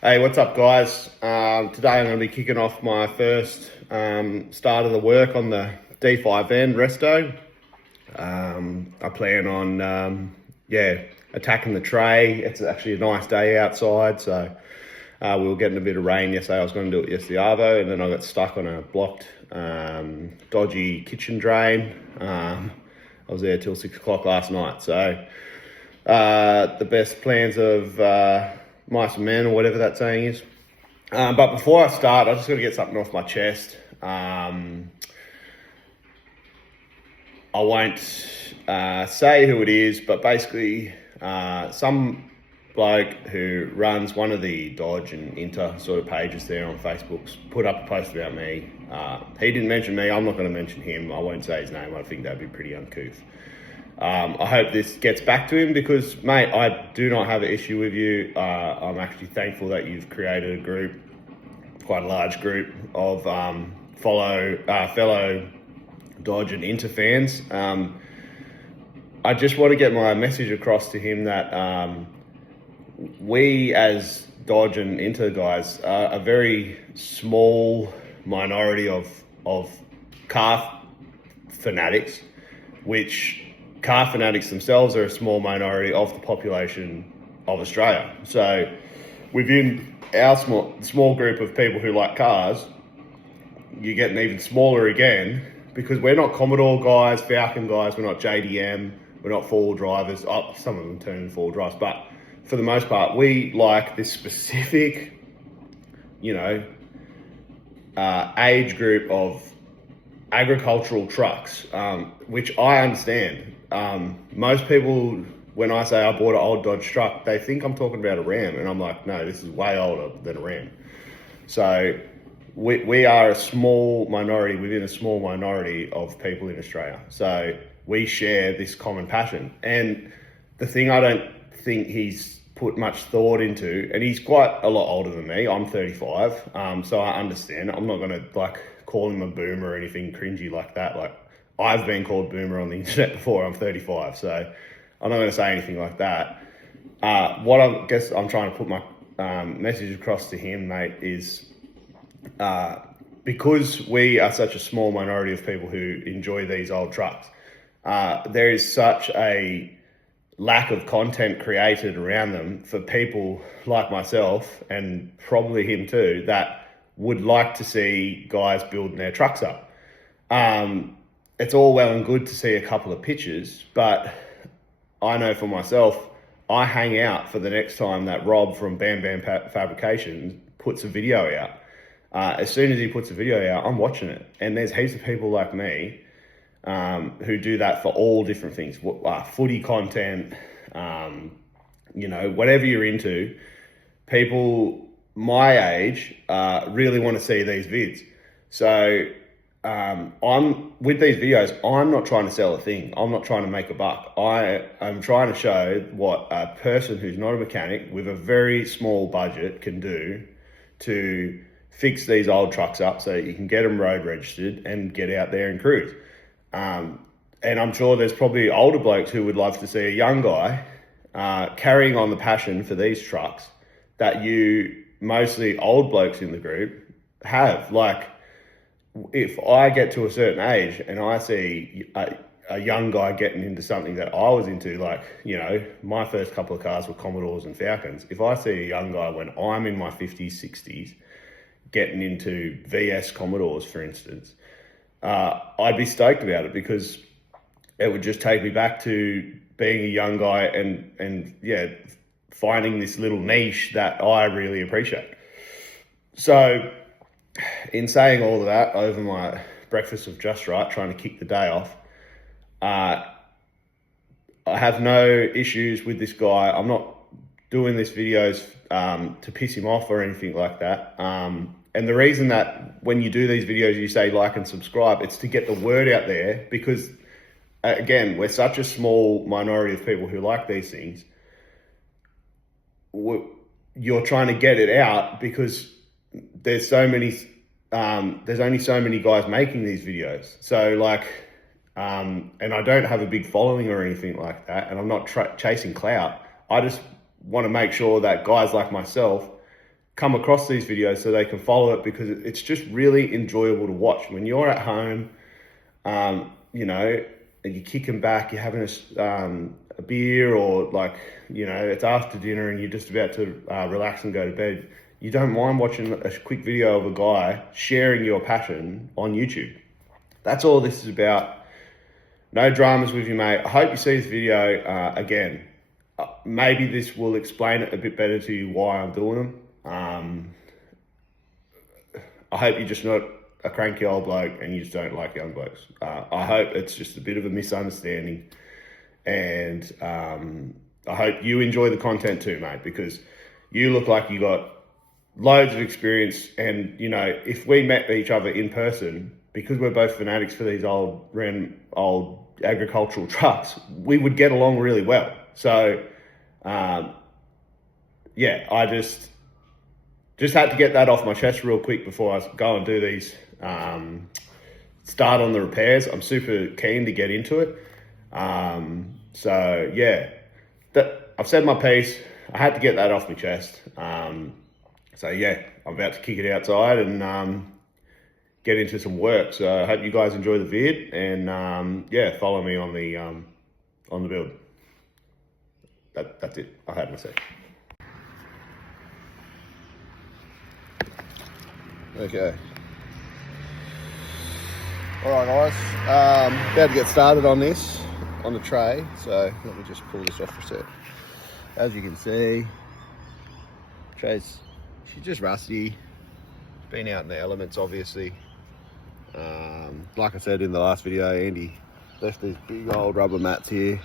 Hey, what's up, guys? Today I'm going to be kicking off my first start of the work on the D5N resto. I plan on, attacking the tray. It's actually a nice day outside, so we were getting a bit of rain yesterday. I was going to do it yesterday, arvo, and then I got stuck on a blocked, dodgy kitchen drain. I was there till 6 o'clock last night, so the best plans of mice and men, or whatever that saying is. But before I start, I just got to get something off my chest. I won't say who it is, but basically some bloke who runs one of the Dodge and Inter sort of pages there on Facebook's put up a post about me. He didn't mention me. I'm not going to mention him. I won't say his name. I think that'd be pretty uncouth. I hope this gets back to him because, mate, I do not have an issue with you. I'm actually thankful that you've created a group, quite a large group of fellow Dodge and Inter fans. I just want to get my message across to him that we as Dodge and Inter guys are a very small minority of car fanatics, which car fanatics themselves are a small minority of the population of Australia. So within our small group of people who like cars, you get an even smaller again, because we're not Commodore guys, Falcon guys, we're not JDM, we're not four-wheel drivers. Oh, some of them turn into four-wheel drives, but for the most part, we like this specific, age group of agricultural trucks, which I understand. Most people, when I say I bought an old Dodge truck, they think I'm talking about a Ram, and I'm like, no, this is way older than a Ram. So we are a small minority within a small minority of people in Australia. So we share this common passion. And the thing I don't think he's put much thought into, and he's quite a lot older than me. I'm 35, so I understand. I'm not going to call him a boomer or anything cringy like that. Like, I've been called boomer on the internet before. I'm 35, so I'm not going to say anything like that. What I guess I'm trying to put my message across to him, mate, is because we are such a small minority of people who enjoy these old trucks, there is such a lack of content created around them for people like myself, and probably him too, that would like to see guys building their trucks up. It's all well and good to see a couple of pictures, but I know for myself, I hang out for the next time that Rob from Bam Bam Fabrication puts a video out. As soon as he puts a video out, I'm watching it. And there's heaps of people like me who do that for all different things. Footy content, whatever you're into. People my age really want to see these vids. So I'm with these videos, I'm not trying to sell a thing. I'm not trying to make a buck. I am trying to show what a person who's not a mechanic with a very small budget can do to fix these old trucks up so that you can get them road registered and get out there and cruise. And I'm sure there's probably older blokes who would love to see a young guy carrying on the passion for these trucks that you mostly old blokes in the group have. Like, if I get to a certain age and I see a young guy getting into something that I was into, my first couple of cars were Commodores and Falcons. If I see a young guy when I'm in my 50s, 60s, getting into VS Commodores, for instance, I'd be stoked about it, because it would just take me back to being a young guy and finding this little niche that I really appreciate. So in saying all of that, over my breakfast of Just Right, trying to kick the day off, I have no issues with this guy. I'm not doing these videos to piss him off or anything like that. And the reason that when you do these videos, you say like and subscribe, it's to get the word out there, because again, we're such a small minority of people who like these things. You're trying to get it out because there's only so many guys making these videos. So and I don't have a big following or anything like that, and I'm not chasing clout. I just want to make sure that guys like myself come across these videos so they can follow it, because it's just really enjoyable to watch. When you're at home, you know, and you're kicking back, you're having a beer, or like, you know, it's after dinner and you're just about to relax and go to bed, you don't mind watching a quick video of a guy sharing your passion on YouTube. That's all this is about. No dramas with you, mate. I hope you see this video again. Maybe this will explain it a bit better to you why I'm doing them. I hope you're just not a cranky old bloke and you just don't like young blokes. I hope it's just a bit of a misunderstanding, and I hope you enjoy the content too, mate, because you look like you got loads of experience. And, you know, if we met each other in person, because we're both fanatics for these old agricultural trucks, we would get along really well. So, yeah, I just had to get that off my chest real quick before I go and do these, start on the repairs. I'm super keen to get into it. So yeah, I've said my piece. I had to get that off my chest. So yeah, I'm about to kick it outside and get into some work. So I hope you guys enjoy the vid, and yeah, follow me on the build. That's it. I had my say. Okay. All right, guys. About to get started on this, on the tray. So let me just pull this off for a sec. As you can see, she's just rusty. Been out in the elements, obviously. Like I said in the last video, Andy left these big old rubber mats here.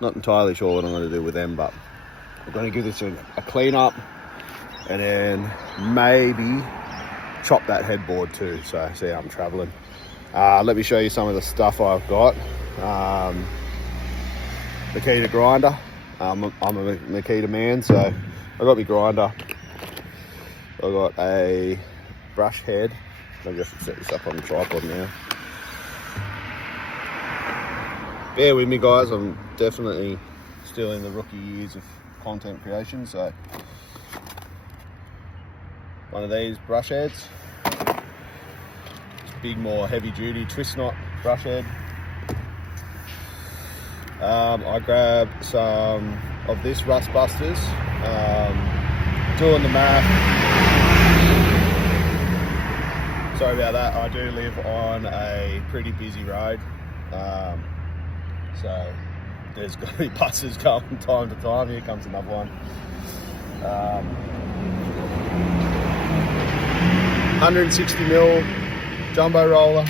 Not entirely sure what I'm going to do with them, but I'm going to give this a clean up, and then maybe chop that headboard too. So see how I'm traveling. Let me show you some of the stuff I've got. Makita grinder. I'm a Makita man, so I've got my grinder. I've got a brush head. I'll just set this up on the tripod now. Bear with me, guys. I'm definitely still in the rookie years of content creation. So one of these brush heads. Big, more heavy duty twist knot brush head. I grabbed some of this rust busters. Doing the math. Sorry about that. I do live on a pretty busy road, so there's going to be buses going time to time. Here comes another one. 160mm jumbo roller.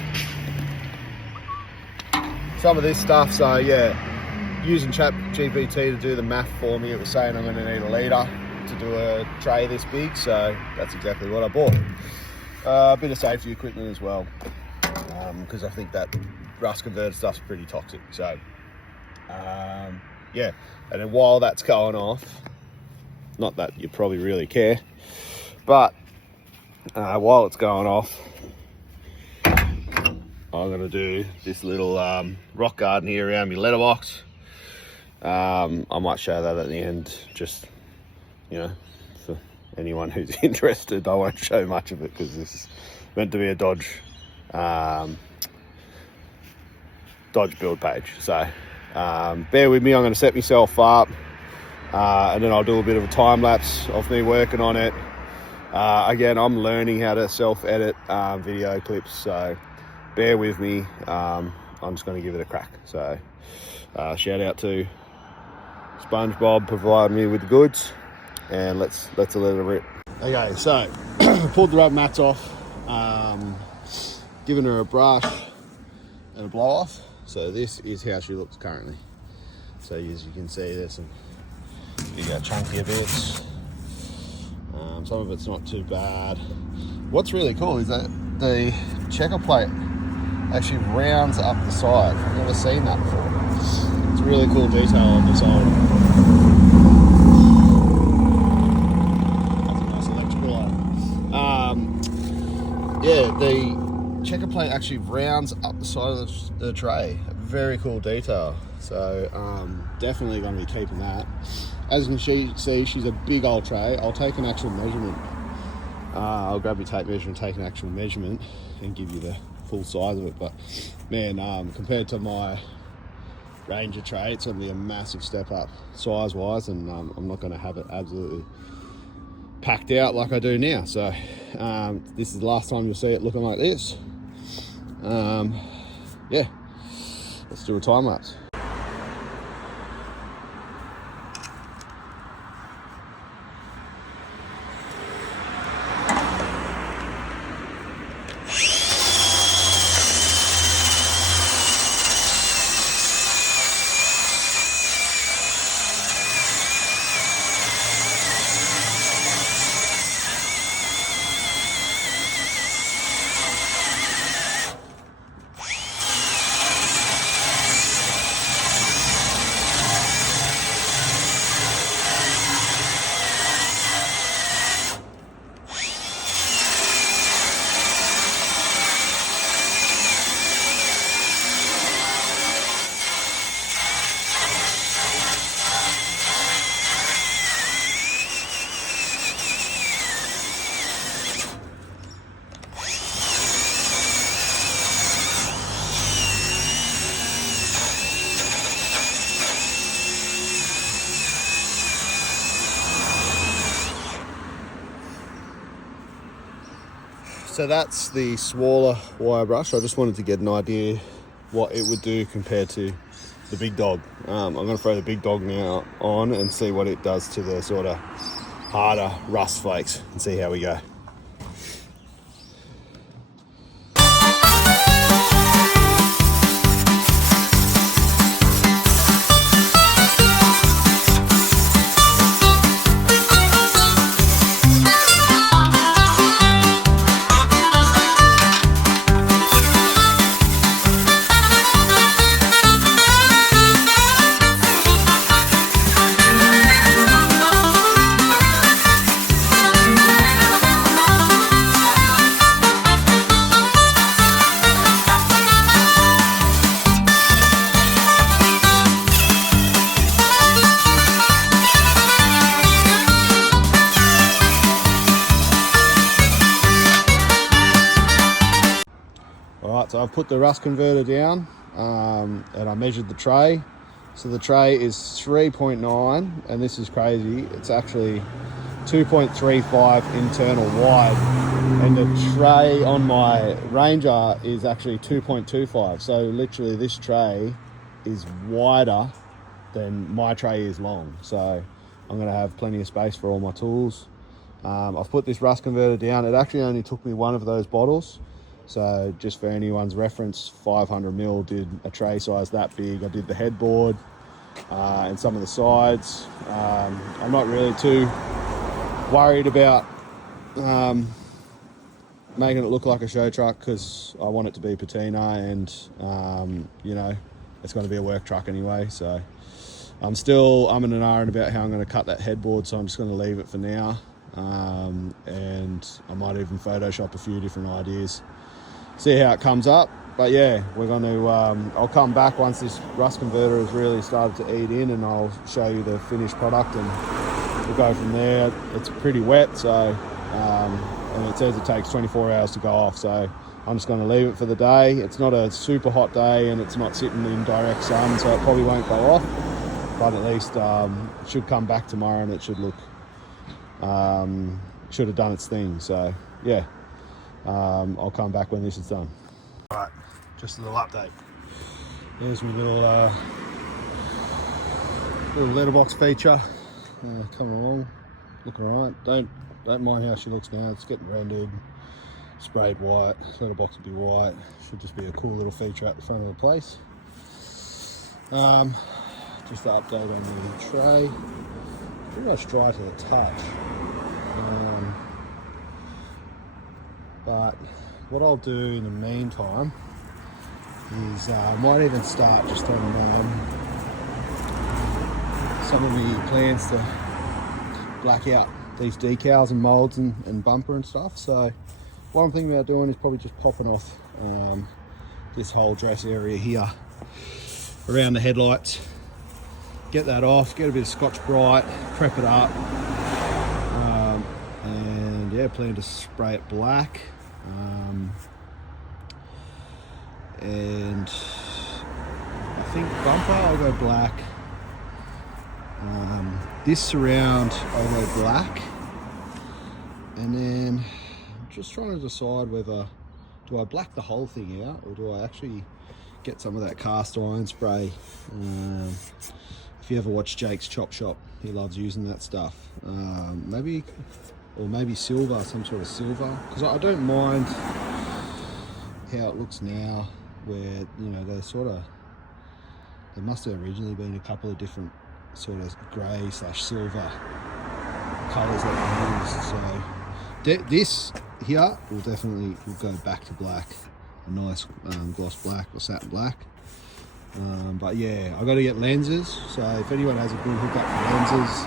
Some of this stuff, so yeah, using ChatGPT to do the math for me, it was saying I'm going to need a litre to do a tray this big, so that's exactly what I bought. A bit of safety equipment as well, because I think that rust converted stuff's pretty toxic. So yeah, and then while that's going off, not that you probably really care, but while it's going off, I'm going to do this little rock garden here around my letterbox. I might show that at the end, just, you know, for anyone who's interested. I won't show much of it because this is meant to be a Dodge build page. So bear with me, I'm going to set myself up and then I'll do a bit of a time lapse of me working on it. Again, I'm learning how to self-edit video clips, so bear with me. I'm just going to give it a crack. So shout out to SpongeBob providing me with the goods, and let's let it rip. Okay, so pulled the rubber mats off, given her a brush and a blow off. So this is how she looks currently. So as you can see, there's some bigger chunkier bits. Some of it's not too bad. What's really cool is that the checker plate actually rounds up the side. I've never seen that before. It's a really cool detail on the side. That's a nice electrical item. Yeah, the checker plate actually rounds up the side of the tray. A very cool detail. So definitely going to be keeping that. As you can see, she's a big old tray. I'll take an actual measurement I'll grab your tape measure and take an actual measurement and give you the full size of it. But man, compared to my Ranger tray, it's going to be a massive step up size wise, and I'm not going to have it absolutely packed out like I do now. So this is the last time you'll see it looking like this. Yeah, let's do a time lapse. So that's the smaller wire brush. I just wanted to get an idea what it would do compared to the big dog. I'm going to throw the big dog now on and see what it does to the sort of harder rust flakes and see how we go. Alright, so I've put the rust converter down and I measured the tray. So the tray is 3.9, and this is crazy, it's actually 2.35 internal wide, and the tray on my Ranger is actually 2.25. So literally this tray is wider than my tray is long. So I'm going to have plenty of space for all my tools. I've put this rust converter down. It actually only took me one of those bottles. So just for anyone's reference, 500ml did a tray size that big. I did the headboard and some of the sides. I'm not really too worried about making it look like a show truck, because I want it to be patina, and you know, it's going to be a work truck anyway. So I'm still umming and ahhing about how I'm going to cut that headboard, so I'm just going to leave it for now. And I might even Photoshop a few different ideas, see how it comes up. But yeah, we're going to I'll come back once this rust converter has really started to eat in, and I'll show you the finished product, and we'll go from there. It's pretty wet, so and it says it takes 24 hours to go off, so I'm just going to leave it for the day. It's not a super hot day, and it's not sitting in direct sun, so it probably won't go off, but at least it should come back tomorrow, and it should look should have done its thing. So yeah, I'll come back when this is done. All right, just a little update. There's my little letterbox feature coming along, looking all right. Don't mind how she looks now. It's getting rendered, sprayed white. Letterbox will be white. Should just be a cool little feature at the front of the place. Just an update on the tray. Pretty much dry to the touch. But what I'll do in the meantime is I might even start just on some of the plans to black out these decals and molds and bumper and stuff. So what I'm thinking about doing is probably just popping off this whole dress area here around the headlights, get that off, get a bit of Scotch Brite, prep it up, and yeah, yeah, plan to spray it black. And I think bumper I'll go black. This surround I'll go black. And then I'm just trying to decide whether do I black the whole thing out or do I actually get some of that cast iron spray. If you ever watch Jake's Chop Shop, he loves using that stuff. Maybe silver, some sort of silver, because I don't mind how it looks now, where they're there must have originally been a couple of different sort of grey/silver colours that they used. So this here will go back to black, a nice gloss black or satin black. But yeah, I got to get lenses. So if anyone has a good hookup for lenses,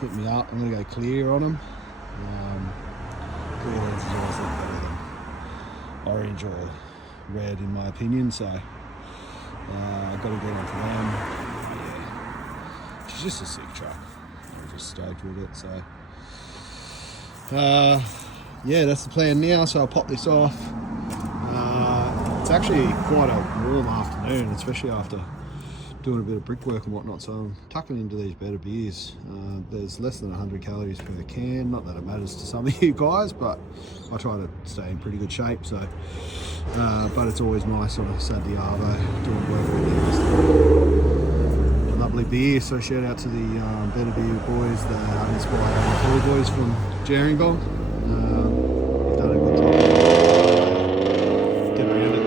hit me up. I'm gonna go clear on them. Clear lenses always look better than orange or red, in my opinion. So I've got to get onto them. Yeah, it's just a sick truck. I'm just stoked with it. So yeah, that's the plan now. So I'll pop this off. It's actually quite a warm afternoon, especially after doing a bit of brickwork and whatnot, so I'm tucking into these better beers. There's less than 100 calories per can, not that it matters to some of you guys, but I try to stay in pretty good shape. So but it's always nice on a Saturday arvo doing work with a lovely beer. So shout out to the Better Beer boys, the Uninspired boys from Gerringong. You've done a good job. Get around it.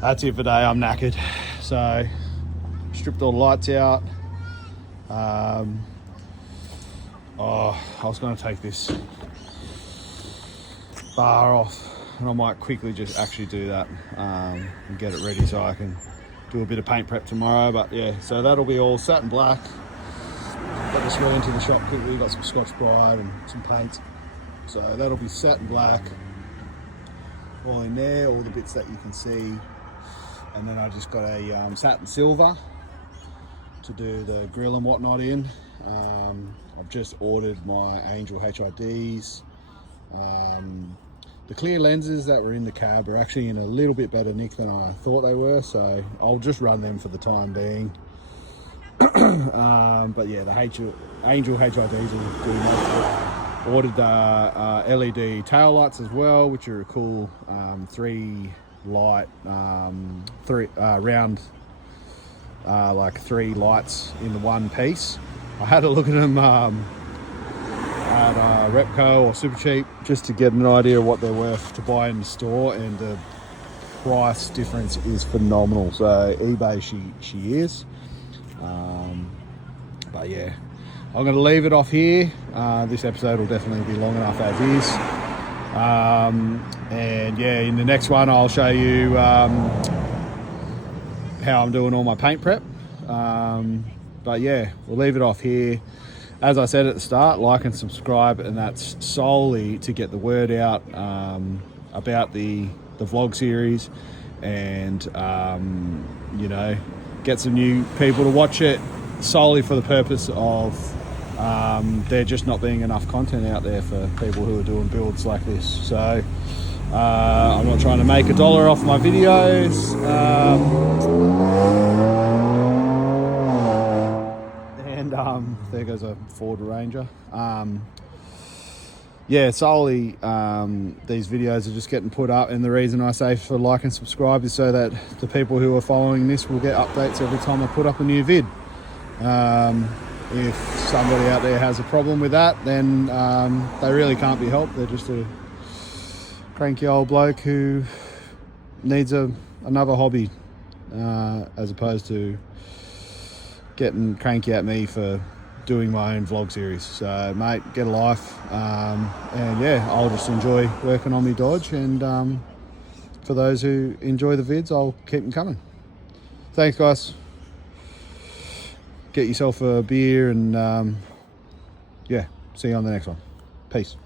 That's it for today. I'm knackered. So stripped all the lights out. I was going to take this bar off, and I might quickly just actually do that and get it ready so I can do a bit of paint prep tomorrow. But yeah, so that'll be all satin black. Got this went into the shop quickly, got some Scotch-Brite and some paint. So that'll be satin black all in there, all the bits that you can see. And then I just got a satin silver to do the grill and whatnot in. I've just ordered my Angel HIDs. The clear lenses that were in the cab are actually in a little bit better nick than I thought they were, so I'll just run them for the time being. But yeah, the Angel HIDs will do most of it. Ordered the LED tail lights as well, which are a cool 3 light, round, like 3 lights in the one piece. I had a look at them at Repco or Super Cheap just to get an idea of what they're worth to buy in the store, and the price difference is phenomenal. So eBay she is. But yeah, I'm going to leave it off here. This episode will definitely be long enough as is. And yeah, in the next one I'll show you how I'm doing all my paint prep. But yeah, we'll leave it off here. As I said at the start, like and subscribe, and that's solely to get the word out about the vlog series and you know, get some new people to watch it solely for the purpose of there just not being enough content out there for people who are doing builds like this. So I'm not trying to make $1 off my videos. There goes a Ford Ranger. Yeah, solely these videos are just getting put up, and the reason I say for like and subscribe is so that the people who are following this will get updates every time I put up a new vid. If somebody out there has a problem with that, then they really can't be helped. They're just a cranky old bloke who needs another hobby, as opposed to getting cranky at me for doing my own vlog series. So mate, get a life, and yeah, I'll just enjoy working on my Dodge, and for those who enjoy the vids, I'll keep them coming. Thanks guys. Get yourself a beer, and yeah, see you on the next one. Peace.